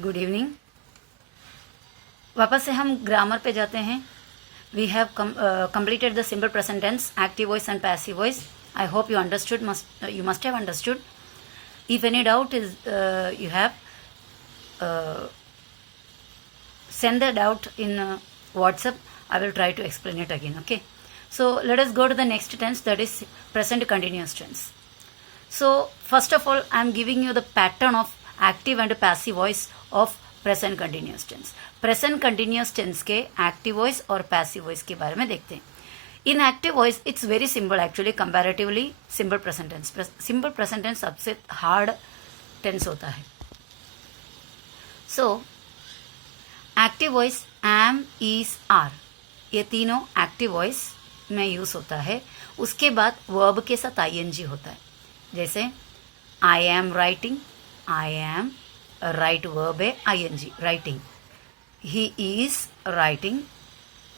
Good evening. वापस से हम ग्रामर पे जाते हैं। We have completed the simple present tense, active voice and passive voice. I hope you understood. You must have understood. If any doubt is you have, send the doubt in WhatsApp. I will try to explain it again. Okay. So let us go to the next tense, that is present continuous tense. So first of all, I am giving you the pattern of active and passive voice of present continuous tense. Present continuous tense के active voice और passive voice के बारे में देखते हैं। In active voice it's very simple actually, comparatively simple present tense. Simple present tense सबसे hard tense होता है। So active voice am, is, are, ये तीनों एक्टिव वॉइस में यूज होता है। उसके बाद वर्ब के साथ आईएनजी होता है। जैसे I am writing, I am write verb है I N G, writing. He is writing,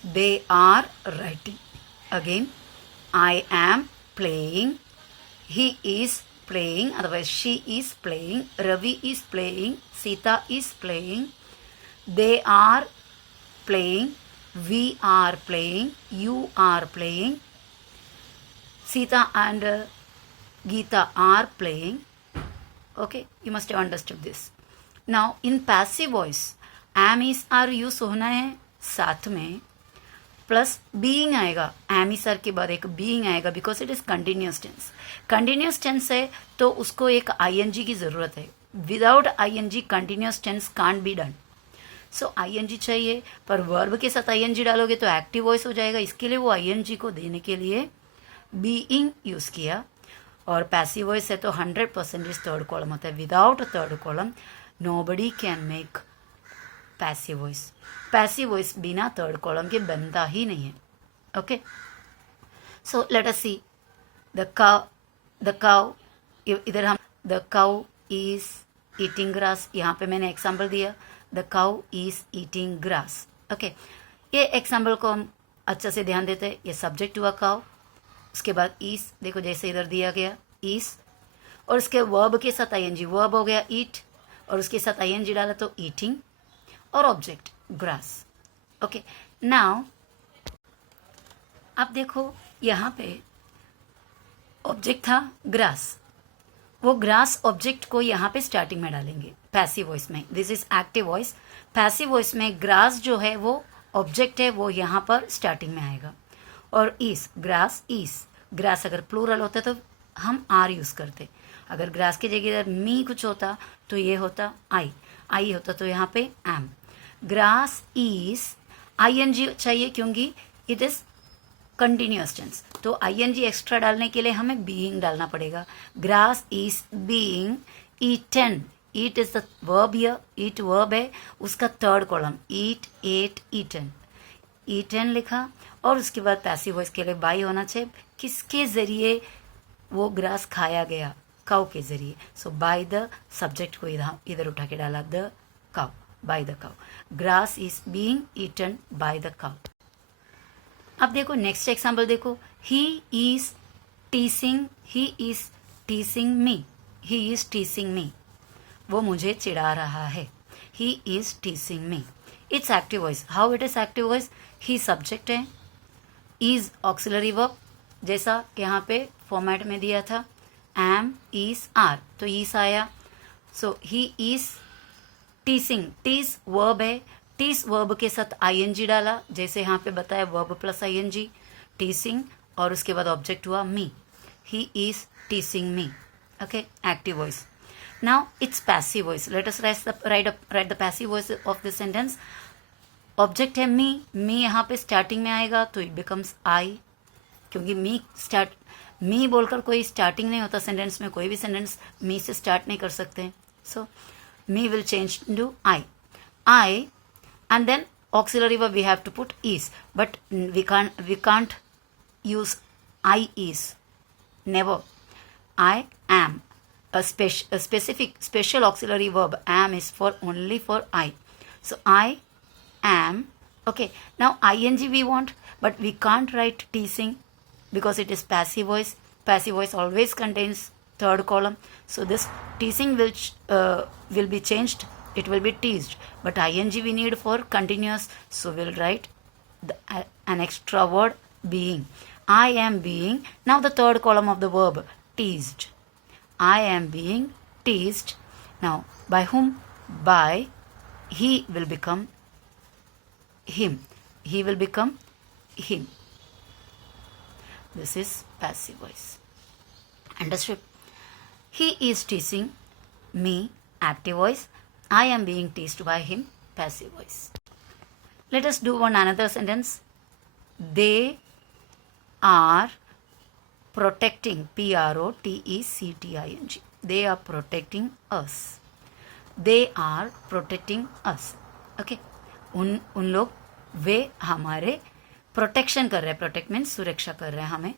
they are writing. Again I am playing, he is playing, otherwise she is playing, Ravi is playing, Sita is playing, they are playing, we are playing, you are playing, Sita and Geeta are playing. Okay, you must have understood this. Now in passive voice, am, is, are use होना है साथ में, plus being आएगा। am, is, are के बाद एक being आएगा, because it is continuous tense. Continuous tense है तो उसको एक आईएनजी की जरूरत है। Without ING continuous tense can't be done. So ING चाहिए, पर वर्ब के साथ आईएनजी डालोगे तो एक्टिव वॉइस हो जाएगा। इसके लिए वो आईएनजी को देने के लिए बीइंग यूज किया। और पैसिव वॉइस है तो 100% थर्ड कॉलम होता है। Without third column nobody can make passive voice. Passive voice बिना थर्ड कॉलम के बनता ही नहीं है। Okay, so let us see the cow. इधर हम the cow is eating grass, यहाँ पे मैंने एग्जाम्पल दिया, the cow is eating grass. Okay, ये एग्जाम्पल को हम अच्छे से ध्यान देते हैं। ये सब्जेक्ट हुआ काउ, उसके बाद ईस, देखो जैसे इधर दिया गया ईस, और उसके वर्ब के साथ आईएनजी, वर्ब हो गया ईट, और उसके साथ आईएनजी डाला तो ईटिंग, और ऑब्जेक्ट ग्रास। ओके, नाउ अब देखो यहाँ पे ऑब्जेक्ट था ग्रास, वो ग्रास ऑब्जेक्ट को यहाँ पे स्टार्टिंग में डालेंगे पैसिव वॉइस में। This is active voice. Passive voice में ग्रास जो है वो ऑब्जेक्ट है, वो यहाँ पर स्टार्टिंग में आएगा। और ईस, ग्रास ईस, ग्रास अगर प्लूरल होता तो हम आर यूज करते। अगर ग्रास की जगह मी कुछ होता तो ये होता आई होता तो यहाँ पे एम। ग्रास ईज, आईएनजी चाहिए क्योंकि इट इज कंटिन्यूअस टेंस, तो आईएनजी एक्स्ट्रा डालने के लिए हमें बीइंग डालना पड़ेगा। Grass is being eaten, eat is the verb here, eat verb है, उसका third column eat, ate, eaten, eaten लिखा। और उसके बाद पैसिव वॉइस के लिए बाई होना चाहिए। किसके जरिए वो ग्रास खाया गया? काउ के जरिए। सो बाय द सब्जेक्ट को इधर उठा के डाला, the cow, by the cow. Grass is being eaten by the cow. अब देखो नेक्स्ट एग्जाम्पल देखो, he is teasing, he is teasing me, he is teasing me, वो मुझे चिढ़ा रहा है। He is teasing me, it's active voice. How it is active voice? He subject है, is auxiliary verb, जैसा यहाँ पे फॉर्मेट में दिया था, एम, इज, आर, तो इज आया। सो ही इज टीसिंग, टीस वर्ब है, टीस वर्ब के साथ आईएनजी डाला, जैसे यहाँ पे बताया वर्ब प्लस आईएनजी, टीसिंग, और उसके बाद ऑब्जेक्ट हुआ me. He is teasing me. Okay, active voice. Now it's passive voice. Let us write the passive voice of this sentence. Object है मी, मी यहाँ पे स्टार्टिंग में आएगा तो इट बिकम्स आई, क्योंकि मी बोलकर कोई स्टार्टिंग नहीं होता सेंटेंस में। कोई भी सेंटेंस मी से स्टार्ट नहीं कर सकते। So me will change to I, and then auxiliary verb we have to put is, but we can't use I is, never. I am, a special auxiliary verb, am is for only for I. So I am. Okay, now ing we want, but we can't write teasing because it is passive voice. Passive voice always contains third column, so this teasing will be changed it will be teased, but ing we need for continuous, so we'll write an extra word being. I am being, now the third column of the verb, teased. I am being teased. Now, by whom? By, he will become him. He will become him. This is passive voice. Understood? He is teasing me, active voice. I am being teased by him, passive voice. Let us do one another sentence. They are protecting, protecting. They are protecting us. They are protecting us. Okay. उन लोग, वे हमारे protection कर रहे हैं. Protect means सुरक्षा कर रहे हैं, हमें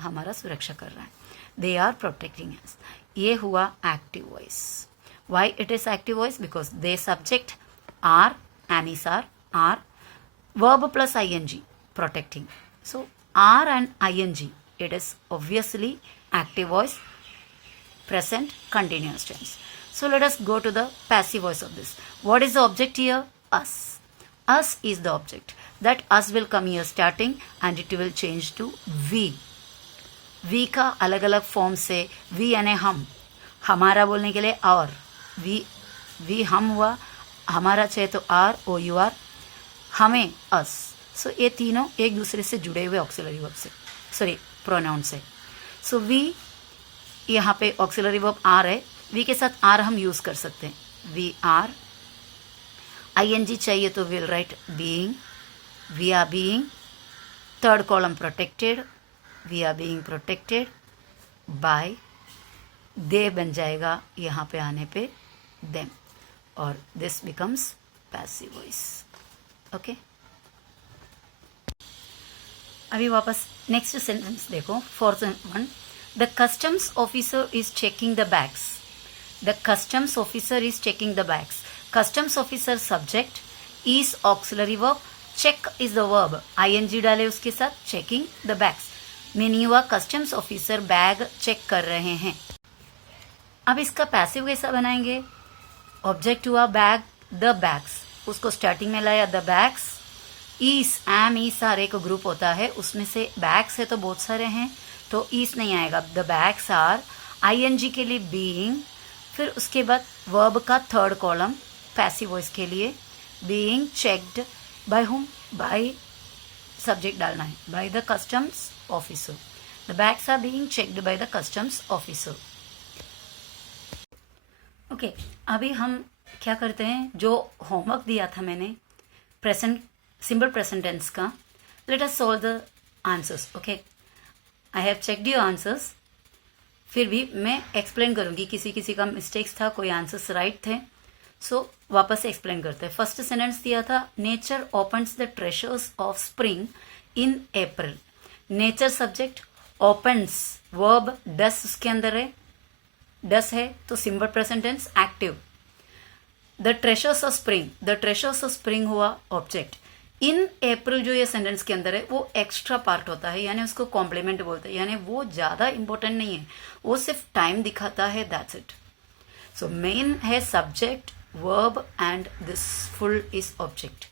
हमारा सुरक्षा कर रहा है. They are protecting us. ये हुआ active voice. Why it is active voice? Because they subject are, am is are, verb plus ing, protecting. So R and ing, it is obviously active voice, present continuous tense. So let us go to the passive voice of this. What is the object here? Us. Us is the object. That us will come here starting and it will change to we. We का अलग अलग form से we यानी हम, हमारा बोलने के लिए और, we हम हुआ, हमारा चाहिए तो आर, ओ यू आर, हमें अस. सो ये तीनों एक दूसरे से जुड़े हुए ऑक्सिलरी वर्ब से, सॉरी प्रोनाउन से. सो वी, यहाँ पे ऑक्सिलरी वर्ब आर है, वी के साथ आर हम यूज कर सकते हैं. We are. ing चाहिए तो will write being. We are being. Third column protected. We are being protected by. They बन जाएगा यहाँ पे आने पे देम, और this becomes passive voice. Okay. अभी वापस नेक्स्ट सेंटेंस देखो. Fourth one. The customs officer is checking the bags. The customs officer is checking the bags. Customs officer subject, is auxiliary verb, check is the verb, ing डाले उसके साथ, checking the bags. Meaning हुआ customs officer bag check कर रहे हैं. अब इसका passive कैसा बनाएंगे? ऑब्जेक्ट हुआ बैग, द बैग्स, उसको स्टार्टिंग में लाया, द बैग्स. ईस, एम, ई सारे को ग्रुप होता है, उसमें से बैग्स है तो बहुत सारे हैं तो ईस नहीं आएगा. The bags are. ing के लिए बीइंग, फिर उसके बाद वर्ब का थर्ड कॉलम पैसिव वॉइस के लिए being checked by whom, by subject डालना है, by the customs officer. The bags are being checked by the customs officer. Okay. अभी हम क्या करते हैं, जो होमवर्क दिया था मैंने प्रेजेंट, सिंपल प्रेजेंट टेंस का, let us solve the answers. Okay. I have checked your answers. फिर भी मैं एक्सप्लेन करूंगी, किसी किसी का मिस्टेक्स था, कोई आंसर्स राइट थे. सो वापस से एक्सप्लेन करते हैं. फर्स्ट सेंटेंस दिया था, nature opens the treasures of spring in April. Nature subject, opens verb, does उसके अंदर है, डस है तो simple present tense active. The treasures of spring, the treasures of spring हुआ ऑब्जेक्ट. इन अप्रैल जो ये सेंटेंस के अंदर है वो एक्स्ट्रा पार्ट होता है, यानी उसको कॉम्प्लीमेंट बोलते हैं, यानी वो ज्यादा इंपॉर्टेंट नहीं है, वो सिर्फ टाइम दिखाता है, दैट्स इट. सो मेन है subject, verb and this full is object.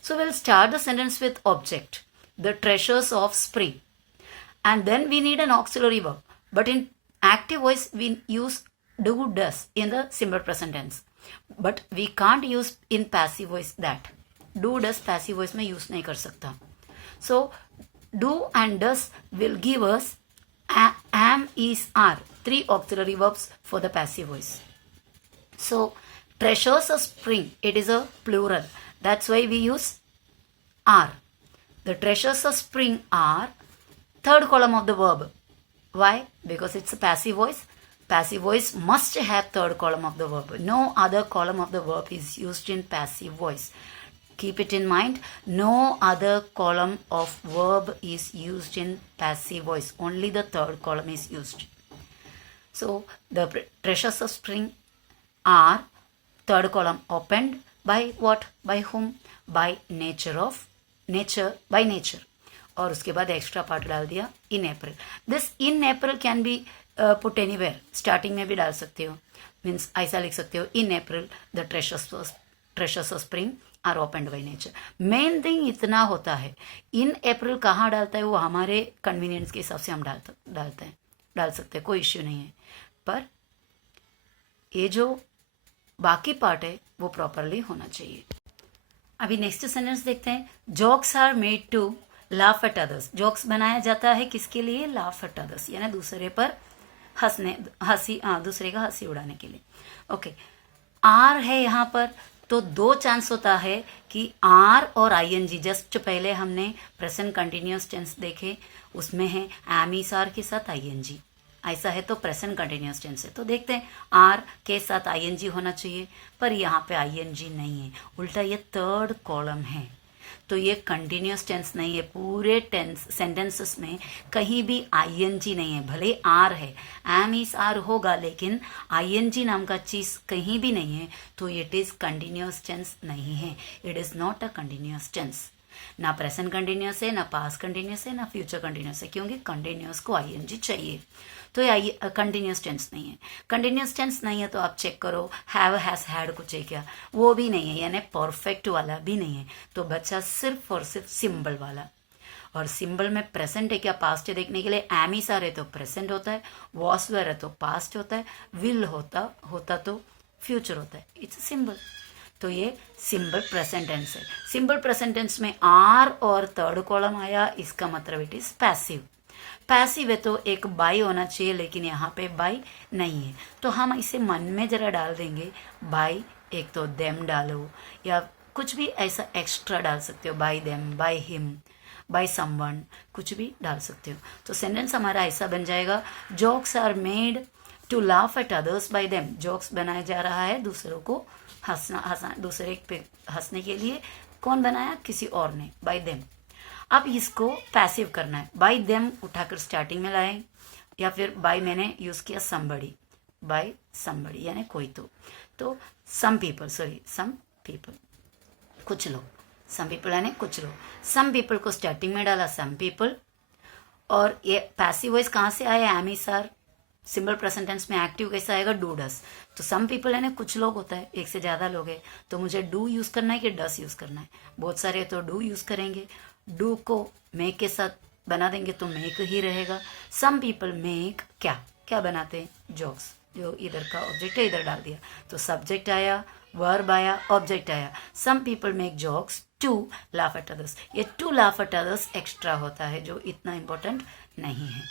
So we'll start the sentence with object, the treasures of spring, and then we need an auxiliary verb. But in active voice we use do, does in the simple present tense, but we can't use in passive voice that. Do, does passive voice में use नहीं कर सकता. So do and does will give us am, is, are, 3 auxiliary verbs for the passive voice. So treasures of spring, it is a plural. That's why we use are. The treasures of spring are third column of the verb. Why? Because it's a passive voice. Passive voice must have third column of the verb. No other column of the verb is used in passive voice. Keep it in mind. No other column of verb is used in passive voice. Only the third column is used. So the treasures of spring are third column opened by what? By whom? By nature of nature, by nature. और उसके बाद extra part डाल दिया in April. This in April can be put anywhere, starting में भी डाल सकते हो, मीन्स ऐसा लिख सकते हो in April the treasures of spring are opened by nature. Main thing इतना होता है, इन अप्रैल कहाँ डालता है वो हमारे कन्वीनियंस के हिसाब से हम डाल सकते हैं, कोई इश्यू नहीं है, पर ये जो बाकी पार्ट है वो प्रॉपरली होना चाहिए। अभी नेक्स्ट सेंटेंस देखते हैं। Jokes are made to laugh at others. Jokes बनाया जाता है किसके लिए? लाफ एट अदर्स, यानी दूसरे पर दूसरे का हंसी उड़ाने के लिए। ओके, आर है यहाँ पर, तो दो चांस होता है कि आर और आईएनजी, जस्ट पहले हमने प्रेजेंट कंटिन्यूअस टेंस देखे, उसमें है एम इज आर के साथ आईएनजी, ऐसा है तो प्रेजेंट कंटिन्यूअस टेंस है। तो देखते हैं आर के साथ आईएनजी होना चाहिए, पर यहाँ पे आईएनजी नहीं है, उल्टा ये थर्ड कॉलम है, तो ये कंटिन्यूअस टेंस नहीं है। पूरे टेंस सेंटेंसेस में कहीं भी आईएनजी नहीं है, भले आर है, एम इज आर होगा, लेकिन आईएनजी नाम का चीज कहीं भी नहीं है, तो इट इज कंटिन्यूअस टेंस नहीं है, it is not a continuous tense. ना प्रेजेंट कंटिन्यूअस है, ना पास्ट कंटिन्यूअस है, ना फ्यूचर कंटिन्यूअस है, क्योंकि कंटिन्यूअस को आईएनजी चाहिए, तो ये कंटिन्यूअस टेंस नहीं है। कंटिन्यूअस टेंस नहीं है तो आप चेक करो, हैव, हैज, हैड कुछ है क्या, वो भी नहीं है, यानी परफेक्ट वाला भी नहीं है, तो बच्चा सिर्फ और सिर्फ सिंबल वाला। और सिंबल में प्रेजेंट है क्या पास्ट है देखने के लिए, एम इज आर है तो प्रेजेंट होता है, वॉस वेर है तो पास्ट होता है, विल होता तो फ्यूचर होता है, इट्स सिंबल। तो ये सिंबल प्रेजेंट टेंस है। सिंबल प्रेजेंट टेंस में आर और थर्ड कॉलम आया, इसका मतलब इट इज पैसिव। पैसिव है तो एक बाई होना चाहिए, लेकिन यहाँ पे बाई नहीं है, तो हम इसे मन में जरा डाल देंगे बाई, एक तो देम डालो या कुछ भी ऐसा एक्स्ट्रा डाल सकते हो, by them, by him, by someone, कुछ भी डाल सकते हो। तो सेंटेंस हमारा ऐसा बन जाएगा, jokes are made to laugh at others by them. Jokes बनाया जा रहा है दूसरों को हंसना दूसरे पे हंसने के लिए, कौन बनाया? किसी और ने, बाई देम। अब इसको पैसिव करना है, बाई देम उठाकर स्टार्टिंग में लाए, या फिर बाई मैंने यूज किया समबडी, बाई समबडी यानी कोई तो सम पीपल, कुछ लोग, सम पीपल यानी कुछ लोग, सम पीपल को स्टार्टिंग में डाला, सम पीपल। और ये पैसिव वॉइस कहाँ से आया? Am is are. Simple present tense में एक्टिव कैसा आएगा? Do does. तो सम पीपल यानी कुछ लोग होता है, एक से ज्यादा लोग है, तो मुझे डू यूज करना है कि डस यूज करना है? बहुत सारे तो डू यूज करेंगे, डू को मेक के साथ बना देंगे तो मेक ही रहेगा। सम पीपल मेक क्या बनाते हैं? जोक्स। जो इधर का ऑब्जेक्ट है इधर डाल दिया, तो सब्जेक्ट आया, वर्ब आया, ऑब्जेक्ट आया। Some people make jokes to laugh at others. ये to laugh at others extra होता है जो इतना इंपॉर्टेंट नहीं है।